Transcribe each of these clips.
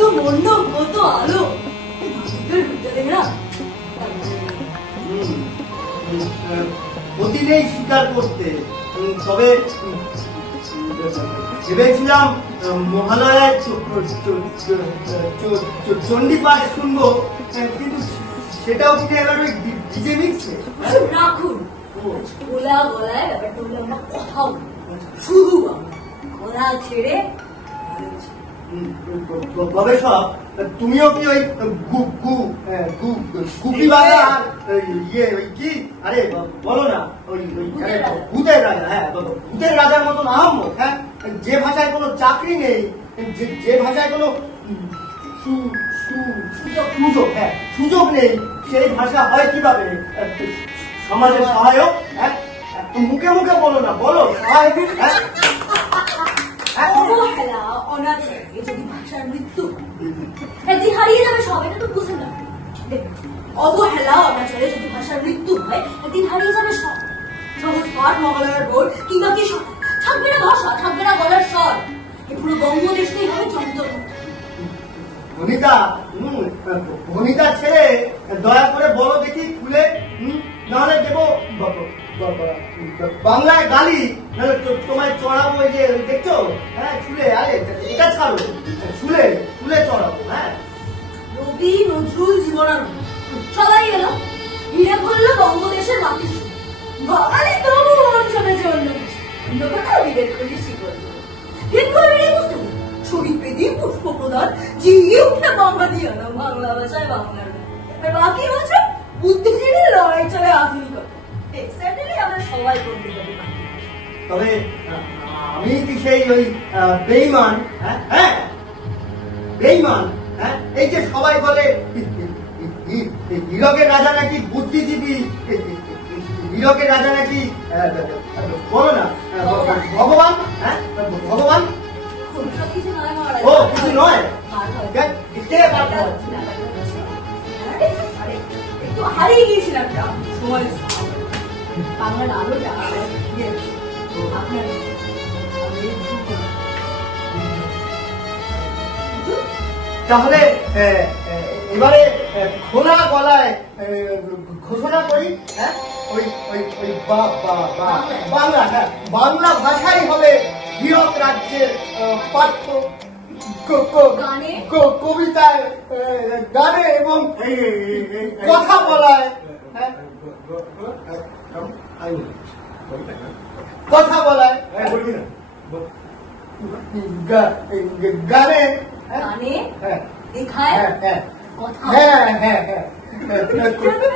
কত মন্য কত আলো দেখে না প্রতিদিনই স্বীকার করতে, তবে ভেবেছিলাম মহালয়ায় চণ্ডী পাঠ শুনবো, কিন্তু সেটাও কি এবার ওই ডিজে মিক্সে রাখুন। খোলা গলায় ব্যাপারটা হলে আমরা কথাও শুধু গলা ছেড়ে। তবে সব তুমিও কি ওই গুপি বাজা ইয়ে ওই কি আরে বলো না ওই ভূতের রাজা, হ্যাঁ ভূতের রাজার মতন আহম্মক, হ্যাঁ যে ভাষায় কোনো চাকরি নেই, যে ভাষায় কোনো সুযোগ নেই, সেই ভাষা হয় কিভাবে সমাজের সহায়ক? হ্যাঁ মুখে মুখে বলো না, বলো সহায়ক। অবহেলা অনাচারে যদি ভাষার মৃত্যু একদিন হারিয়ে যাবে সব, এটা তো বুঝে না। অবহেলা অনাচারে যদি ভাষার মৃত্যু হয় একদিন হারিয়ে যাবে সব। সহজ পাঠ মহালয়ার বোর্ড কিংবা কি থাকবে না ভাষা, থাকবে না গলার স্বর, এ পুরো বঙ্গদেশটাই হবে যন্ত্র। ভনিতা ছেড়ে দয়া করে বলো দেখি খুলে, নাহলে দেবো বাংলায় গালি, তোমায় চড়াবো। ওই যে দেখছো, হ্যাঁ ছুলে, আরে এটা ছাড়ো, ছুলে চড়াবো। হ্যাঁ রবি নজরুল জীবনানন্দ সবাই এলো, হিরে বললো বঙ্গদেশের মাটি বাঙালি তবু অঞ্চলে যে অন্য অন্য কথা বিবেক করি শিকল ছড়ি পেদি পুষ্প প্রদান জিয়ে উঠে বাঙালিয়ানা বাংলা ভাষায় বাংলার। বাকি বছর বুদ্ধিজীবী লড়াই চলে আধুনিকতা, আমরা সবাই করতে পারি। তবে আমি কি সেই ওই বেঈমান? হ্যাঁ বেঈমান, হ্যাঁ এই যে সবাই বলে হীরকের রাজা নাকি বুদ্ধিজীবী, হীরকের রাজা নাকি বলো না ভগবান, হ্যাঁ ভগবান। ও কিছু নয়, একটু হারিয়ে গিয়েছিলাম সময় বাংলার আলোটা আপনার। তাহলে এবারে খোলা গলায় ঘোষণা করি, হ্যাঁ ওই ওই ওই বাংলা, হ্যাঁ বাংলা ভাষাই হবে হীরক রাজ্যের পাঠ্য, কবিতায়, গানে এবং কথা বলায়, হ্যাঁ কথা বলায়, গানে,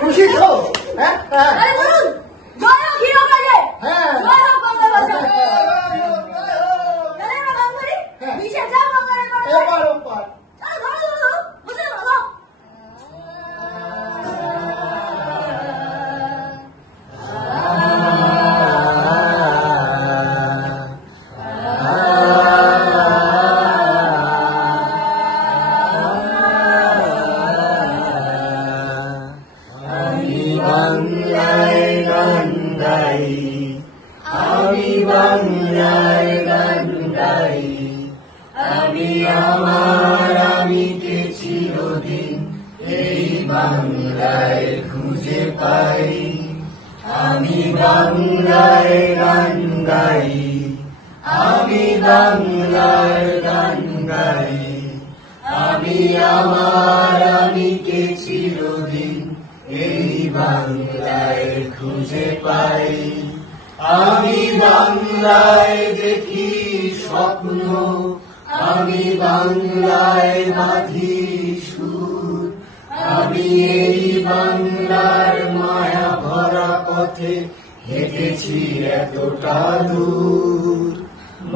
খুশি তো? হ্যাঁ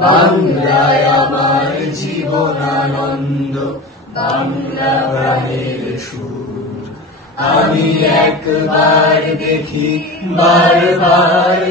বাংলায় আমার জীবনানন্দ, বাংলা প্রাণের সুর। আমি একবার দেখি বারবার